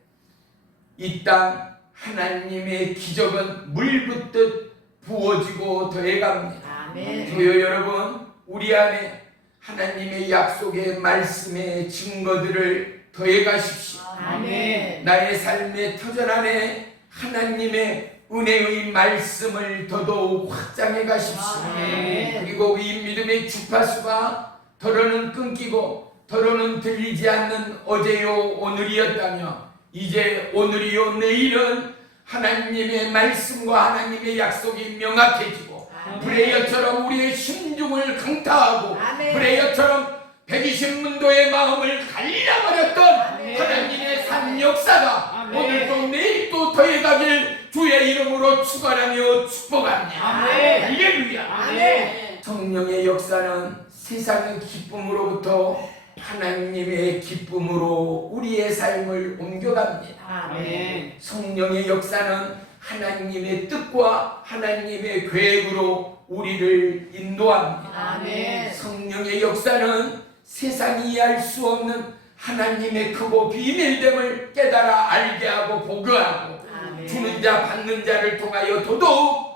이 땅 하나님의 기적은 물 붓듯 부어지고 더해갑니다. 아멘. 주여 여러분, 우리 안에 하나님의 약속의 말씀의 증거들을 더해 가십시오. 아멘. 나의 삶의 터전 안에 하나님의 은혜의 말씀을 더더욱 확장해 가십시오. 아멘. 그리고 이 믿음의 주파수가 더러는 끊기고 더러는 들리지 않는 어제요 오늘이었다며 이제 오늘이요 내일은 하나님의 말씀과 하나님의 약속이 명확해지고 아멘. 브레이어처럼 우리의 심중을 강타하고 아멘. 브레이어처럼 120문도의 마음을 갈라버렸던 아멘. 하나님의 산 역사가 아멘. 오늘도 내일도 더해가길 주의 이름으로 축원하며 축복합니다. 아멘. 할렐루야. 아멘. 성령의 역사는 세상의 기쁨으로부터 하나님의 기쁨으로 우리의 삶을 옮겨갑니다. 아멘. 성령의 역사는 하나님의 뜻과 하나님의 계획으로 우리를 인도합니다. 아멘. 성령의 역사는 세상이 이해할 수 없는 하나님의 크고 비밀됨을 깨달아 알게 하고 보고하고 아멘. 주는 자 받는 자를 통하여 더더욱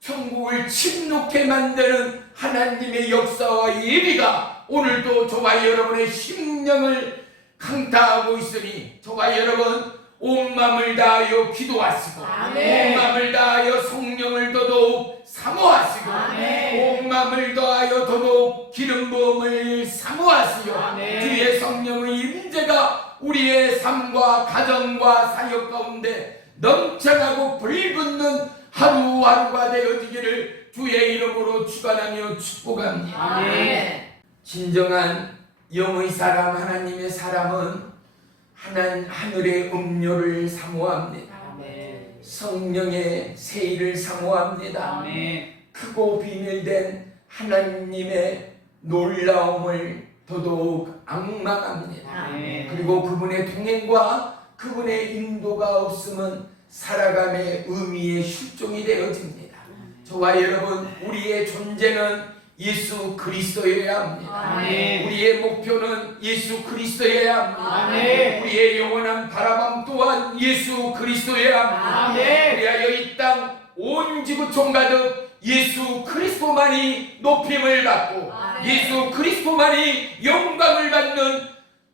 천국을 침노케 만드는 하나님의 역사와 예비가 오늘도 저와 여러분의 심령을 강타하고 있으니 저와 여러분 온 마음을 다하여 기도하시고 아멘. 온 마음을 다하여 성령을 더더욱 사모하시고 아멘. 온 마음을 다하여 더더욱 기름 부음을 사모하시오. 아멘. 주의 성령의 임재가 우리의 삶과 가정과 사역 가운데 넘쳐나고 불붙는 하루하루가 되어지기를 주의 이름으로 축원하며 축복합니다. 아멘. 진정한 영의 사람 하나님의 사람은 하늘의 음료를 사모합니다. 아멘. 성령의 세일을 사모합니다. 아멘. 크고 비밀된 하나님의 놀라움을 더더욱 앙망합니다. 아멘. 그리고 그분의 동행과 그분의 인도가 없으면 살아감의 의미의 실종이 되어집니다. 저와 여러분, 우리의 존재는 예수 그리스도여야 합니다. 아멘. 우리의 목표는 예수 그리스도여야 합니다. 아멘. 우리의 영원한 바라봄 또한 예수 그리스도여야 합니다. 아멘. 그리하여 이 땅 온 지구촌 가득 예수 그리스도만이 높임을 받고 아멘. 예수 그리스도만이 영광을 받는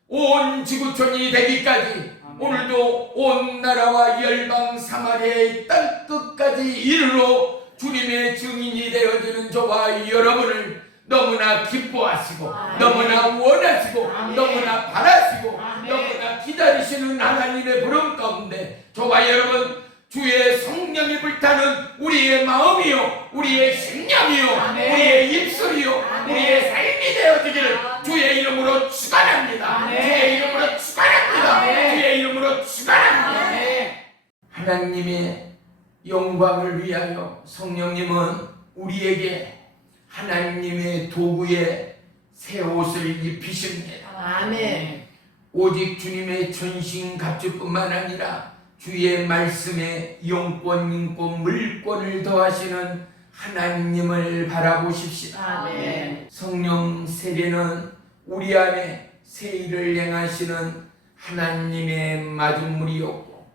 온 지구촌이 되기까지 오늘도 온 나라와 열방 사마리아의 땅 끝까지 이르러 주님의 증인이 되어지는 저와 여러분을 너무나 기뻐하시고 아멘. 너무나 원하시고 아멘. 너무나 바라시고 아멘. 너무나 기다리시는 하나님의 부름 가운데 저와 여러분 주의 성령이 불타는 우리의 마음이요 우리의 심령이요 아멘. 우리의 입술이요 아멘. 우리의 삶이 되어지기를 주의 이름으로 축원합니다. 아멘. 주의 이름으로 축원합니다. 아멘. 주의 이름으로 축원합니다. 아멘. 하나님의 영광을 위하여 성령님은 우리에게 하나님의 도구에 새 옷을 입히십니다. 아멘. 오직 주님의 전신 갑주뿐만 아니라 주의 말씀에 영권, 인권, 물권을 더하시는 하나님을 바라보십시다. 아멘. 성령 세례는 우리 안에 새 일을 행하시는 하나님의 마중물이었고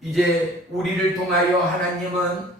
이제 우리를 통하여 하나님은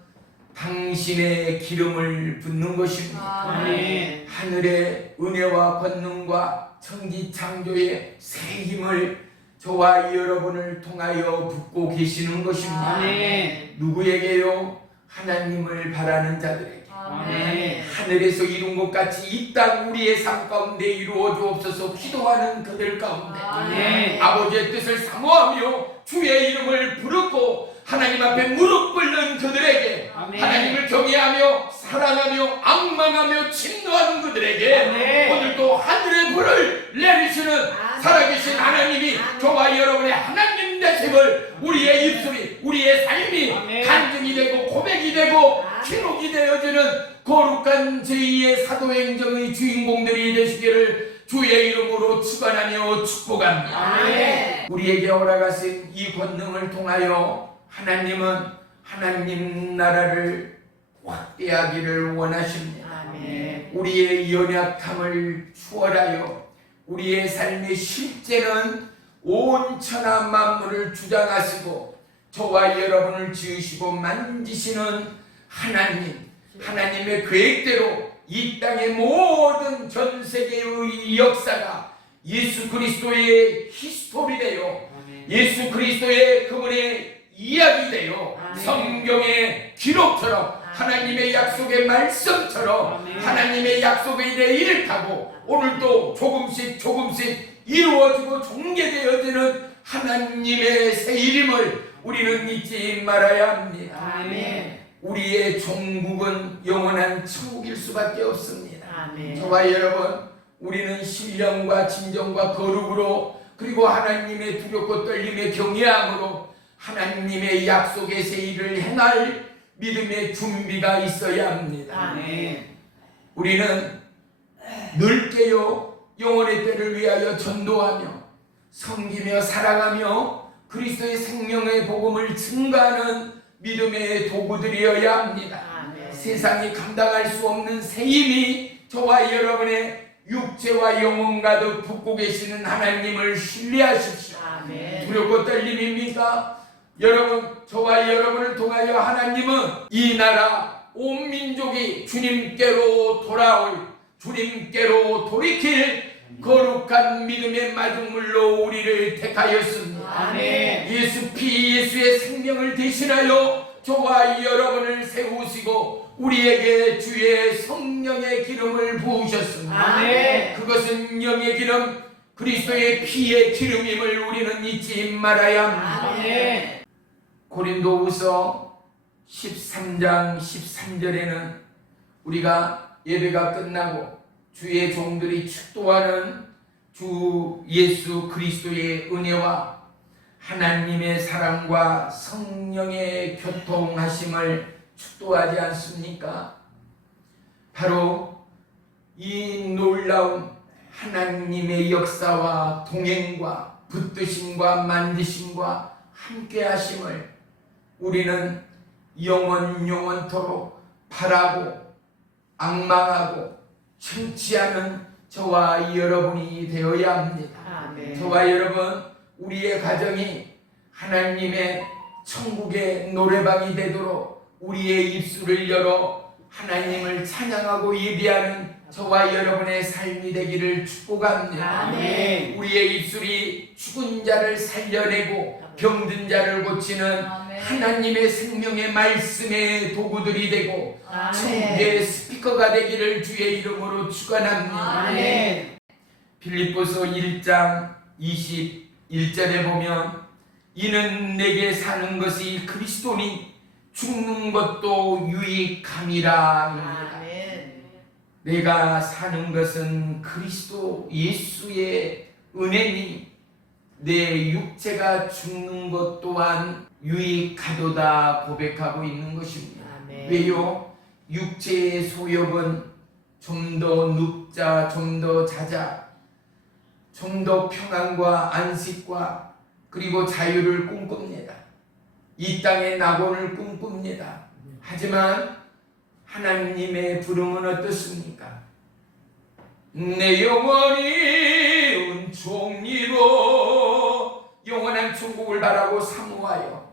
당신의 기름을 붓는 것입니다. 아멘. 하늘의 은혜와 권능과 천지 창조의 새 힘을 저와 여러분을 통하여 붓고 계시는 것입니다. 아멘. 누구에게요? 하나님을 바라는 자들에게. 아멘. 하늘에서 이룬 것 같이 이 땅 우리의 삶 가운데 이루어 주옵소서 기도하는 그들 가운데 아멘. 아버지의 뜻을 사모하며 주의 이름을 부르고 하나님 앞에 무릎 꿇는 그들에게 아멘. 하나님을 경외하며 사랑하며 앙망하며 침노하는 그들에게 아멘. 오늘도 하늘의 불을 내리시는 아멘. 살아계신 하나님이 아멘. 저와 여러분의 하나님 되심을 우리의 입술이 우리의 삶이 아멘. 간증이 되고 고백이 되고 아멘. 기록이 되어지는 거룩한 제2의 사도행정의 주인공들이 되시기를 주의 이름으로 축원하며 축복합니다. 아멘. 우리에게 허락하신 이 권능을 통하여 하나님은 하나님 나라를 확대하기를 원하십니다. 아멘. 우리의 연약함을 추월하여 우리의 삶의 실제는 온 천하 만물을 주장하시고 저와 여러분을 지으시고 만지시는 하나님, 하나님의 계획대로 이 땅의 모든 전 세계의 역사가 예수 그리스도의 히스토리되요, 예수 그리스도의 그분의 이야기되요, 성경의 기록처럼 하나님의 약속의 말씀처럼 하나님의 약속의 일에 일을 타고 오늘도 조금씩 이루어지고 종개되어지는 하나님의 새 이름을 우리는 잊지 말아야 합니다. 아멘. 우리의 종국은 영원한 천국일 수밖에 없습니다. 아멘. 저와 여러분, 우리는 신령과 진정과 거룩으로 그리고 하나님의 두렵고 떨림의 경외함으로 하나님의 약속의 새 일을 행할 믿음의 준비가 있어야 합니다. 아멘. 우리는 늙게요 영원의 때를 위하여 전도하며 섬기며 사랑하며 그리스도의 생명의 복음을 증가하는 믿음의 도구들이어야 합니다. 아멘. 세상이 감당할 수 없는 새 힘이 저와 여러분의 육체와 영혼 가득 붓고 계시는 하나님을 신뢰하십시오. 아멘. 두렵고 떨림입니까? 여러분, 저와 여러분을 통하여 하나님은 이 나라 온 민족이 주님께로 돌이킬 거룩한 믿음의 마중물로 우리를 택하였습니다. 아멘. 예수의 생명을 대신하여 저와 여러분을 세우시고 우리에게 주의 성령의 기름을 부으셨습니다. 아멘. 그것은 영의 기름, 그리스도의 피의 기름임을 우리는 잊지 말아야 합니다. 아멘. 고린도후서 13장 13절에는 우리가 예배가 끝나고 주의 종들이 축도하는 주 예수 그리스도의 은혜와 하나님의 사랑과 성령의 교통하심을 축도하지 않습니까? 바로 이 놀라운 하나님의 역사와 동행과 붙드심과 만드심과 함께하심을 우리는 영원토록 바라고 악망하고 청취하는 저와 여러분이 되어야 합니다. 아멘. 저와 여러분, 우리의 가정이 하나님의 천국의 노래방이 되도록 우리의 입술을 열어 하나님을 찬양하고 예배하는 저와 여러분의 삶이 되기를 축복합니다. 아멘. 우리의 입술이 죽은 자를 살려내고 병든 자를 고치는 하나님의 생명의 말씀의 도구들이 되고 천국의 스피커가 되기를 주의 이름으로 축원합니다. 아멘. 빌립보서 1장 21절에 보면 이는 내게 사는 것이 그리스도니 죽는 것도 유익함이라. 아멘. 내가 사는 것은 그리스도 예수의 은혜니 내 육체가 죽는 것 또한 유익하도다 고백하고 있는 것입니다. 아멘. 왜요? 육체의 소욕은 좀 더 눕자, 좀 더 자자, 좀 더 평안과 안식과 그리고 자유를 꿈꿉니다. 이 땅의 낙원을 꿈꿉니다. 하지만 하나님의 부름은 어떻습니까? 내 영혼이 은총리로 영원한 천국을 바라고 사모하여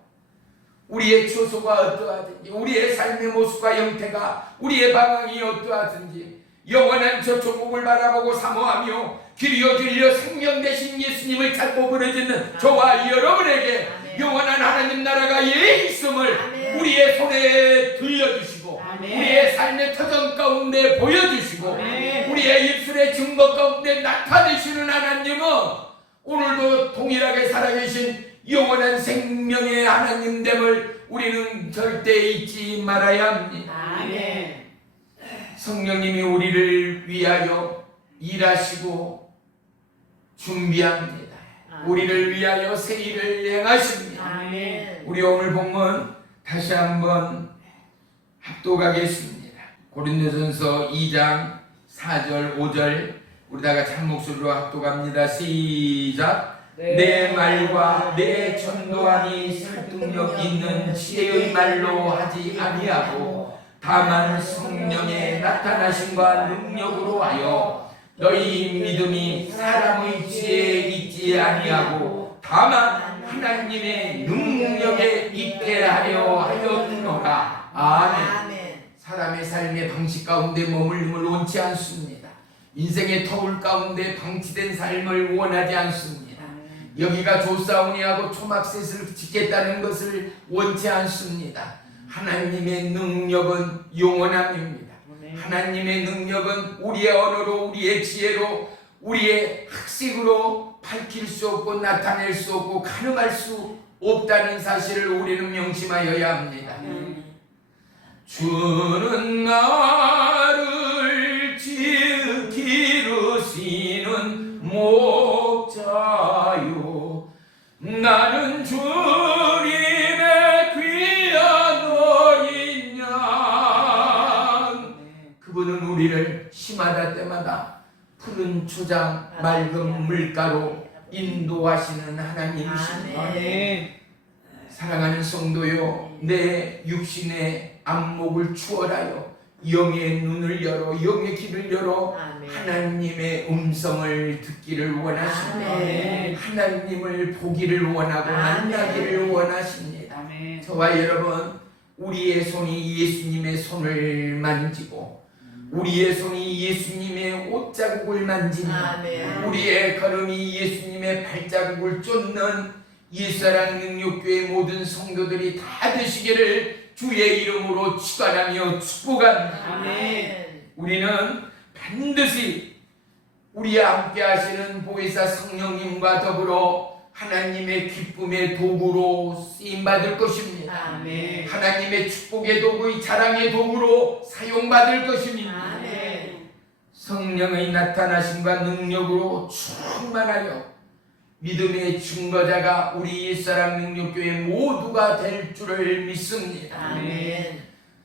우리의 처소가 어떠하든지 우리의 삶의 모습과 형태가 우리의 방향이 어떠하든지 영원한 저 천국을 바라보고 사모하며 길이어 들려 생명 되신 예수님을 찾고 부르짖는 저와 여러분에게 영원한 하나님 나라가 예 있음을 우리의 손에 들려주시고 우리의 삶의 터전 가운데 보여주시고 우리의 입술의 증거 가운데 나타내시는 하나님은 오늘도 동일하게 살아계신 영원한 생명의 하나님됨을 우리는 절대 잊지 말아야 합니다. 아멘. 성령님이 우리를 위하여 일하시고 준비합니다. 우리를 위하여 새 일을 행하십니다. 아멘. 우리 오늘 본문 다시 한번 합독하겠습니다. 고린도전서 2장 4절 5절 우리 다 같이 한 목소리로 합독합니다. 시작. 내 말과 내 전도하니 설득력 있는 지혜의 말로 하지 아니하고 다만 성령의 나타나심과 능력으로 하여 너희 믿음이 사람의 지혜에 있지 아니하고 다만 하나님의 능력에 있게 하려 하였노라. 아멘. 아멘. 사람의 삶의 방식 가운데 머물림을 원치 않습니다. 인생의 터울 가운데 방치된 삶을 원하지 않습니다. 여기가 좋사오니 하고 초막셋을 짓겠다는 것을 원치 않습니다. 하나님의 능력은 영원함입니다. 하나님의 능력은 우리의 언어로, 우리의 지혜로, 우리의 학식으로 밝힐 수 없고 나타낼 수 없고 가늠할 수 없다는 사실을 우리는 명심하여야 합니다. 주는 나를 지키시는 목자요, 나는 주님의 귀한 어린 양. 그분은 우리를 시마다 때마다 푸른 초장 맑은 물가로 인도하시는 하나님이십니다. 아멘. 사랑하는 성도요, 내 육신의 안목을 추월하여 영의 눈을 열어, 영의 귀를 열어 아멘. 하나님의 음성을 듣기를 원하십니다. 아멘. 하나님을 보기를 원하고 아멘. 만나기를 원하십니다. 아멘. 저와 여러분, 우리의 손이 예수님의 손을 만지고 우리의 손이 예수님의 옷자국을 만집니다. 아멘. 우리의 걸음이 예수님의 발자국을 쫓는 이스라엘 능력교회 모든 성도들이 다 되시기를 주의 이름으로 축원하며 축복합니다. 아멘. 우리는 반드시 우리와 함께 하시는 보혜사 성령님과 더불어 하나님의 기쁨의 도구로 쓰임받을 것입니다. 아멘. 하나님의 축복의 도구, 자랑의 도구로 사용받을 것입니다. 아멘. 성령의 나타나심과 능력으로 충만하여 믿음의 증거자가 우리 옛사람 능력교회 모두가 될 줄을 믿습니다. 아멘.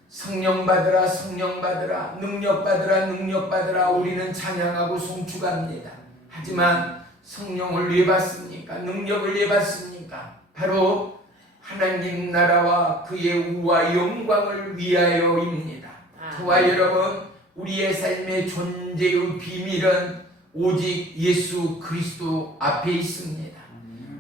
성령 받으라, 성령 받으라, 능력 받으라, 능력 받으라. 우리는 찬양하고 송축합니다. 하지만 성령을 왜 받습니까? 능력을 왜 받습니까? 바로 하나님 나라와 그의 우와 영광을 위하여입니다. 저와 여러분, 우리의 삶의 존재의 비밀은 오직 예수 그리스도 앞에 있습니다.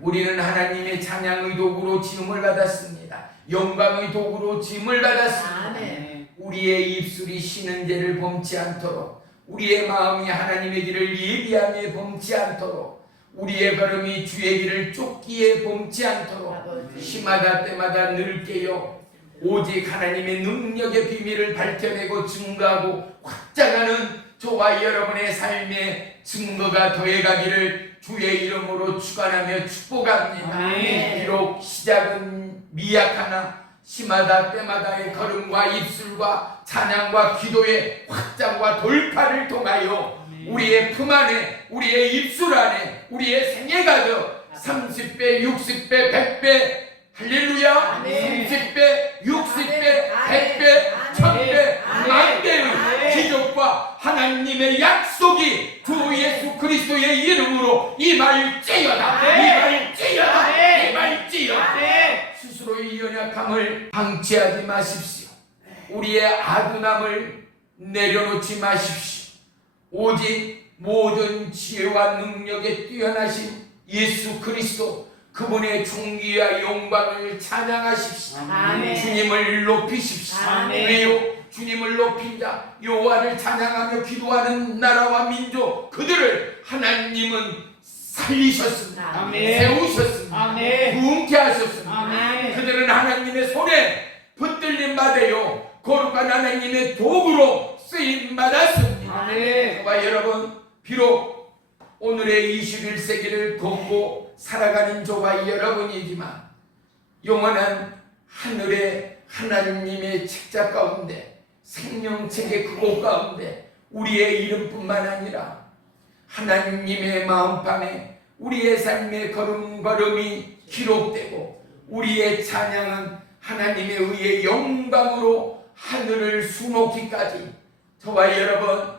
우리는 하나님의 찬양의 도구로 지음을 받았습니다. 영광의 도구로 지음을 받았습니다. 아멘. 우리의 입술이 쉬는 죄를 범치 않도록, 우리의 마음이 하나님의 길을 예비함에 범치 않도록, 우리의 걸음이 주의 길을 쫓기에 범치 않도록 아버지. 시마다 때마다 늘 깨어 오직 하나님의 능력의 비밀을 밝혀내고 증거하고 확장하는 저와 여러분의 삶의 증거가 더해가기를 주의 이름으로 축원하며 축복합니다. 아멘. 비록 시작은 미약하나 시마다 때마다의 걸음과 입술과 찬양과 기도의 확장과 돌파를 통하여 우리의 품 안에, 우리의 입술 안에, 우리의 생애 가득 30배, 60배, 100배 할렐루야! 아멘. 30배, 60배, 아멘. 100배, 아멘. 1000배, 아멘. 만배의 아멘. 기적과 하나님의 약속이 주 예수 그리스도의 이름으로 임할지어다. 아멘. 임할지어다. 아멘. 임할지어다. 아멘. 스스로의 연약함을 방치하지 마십시오. 우리의 아둔함을 내려놓지 마십시오. 오직 모든 지혜와 능력에 뛰어나신 예수 그리스도, 그분의 존귀와 영광을 찬양하십시오. 아멘. 주님을 높이십시오. 아멘. 왜요? 주님을 높인 자, 여호와를 찬양하며 기도하는 나라와 민족, 그들을 하나님은 살리셨습니다. 아멘. 세우셨습니다. 아멘. 부흥케 하셨습니다. 아멘. 그들은 하나님의 손에 붙들림 받아요 거룩한 하나님의 도구로 쓰임 받았습니다. 아멘. 저와 여러분, 비록 오늘의 21세기를 걷고 살아가는 저와 여러분이지만 영원한 하늘의 하나님의 책자 가운데, 생명책의 그곳 가운데 우리의 이름뿐만 아니라 하나님의 마음판에 우리의 삶의 걸음걸음이 기록되고 우리의 찬양은 하나님의 의의 영광으로 하늘을 수놓기까지 저와 여러분,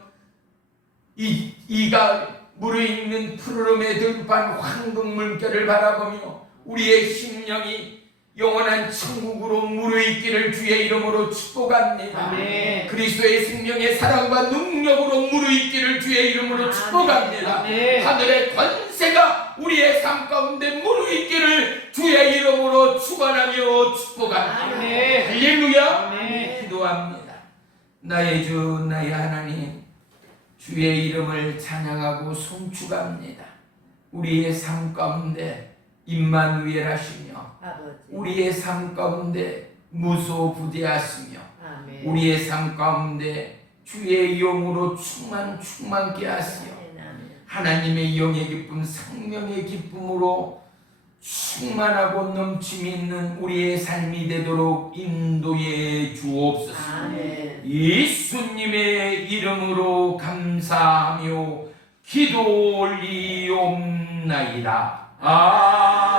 이가 무르익는 푸르름의 들판 황금 물결을 바라보며 우리의 심령이 영원한 천국으로 무르익기를 주의 이름으로 축복합니다. 아멘. 그리스도의 생명의 사랑과 능력으로 무르익기를 주의 이름으로 축복합니다. 아멘. 하늘의 권세 권세가 우리의 삶 가운데 무르익기를 주의 이름으로 축원하며 축복합니다. 아멘. 할렐루야. 아멘. 기도합니다. 나의 주 나의 하나님, 주의 이름을 찬양하고 송축합니다. 우리의 삶 가운데 임마누엘 하시며 아버지. 우리의 삶 가운데 무소부대하시며 아멘. 우리의 삶 가운데 주의 영으로 충만케 하시어 아멘, 아멘. 하나님의 영의 기쁨, 생명의 기쁨으로 충만하고 넘침이 있는 우리의 삶이 되도록 인도해 주옵소서. 아멘. 예수님의 이름으로 감사하며 기도 올리옵나이다. 아멘.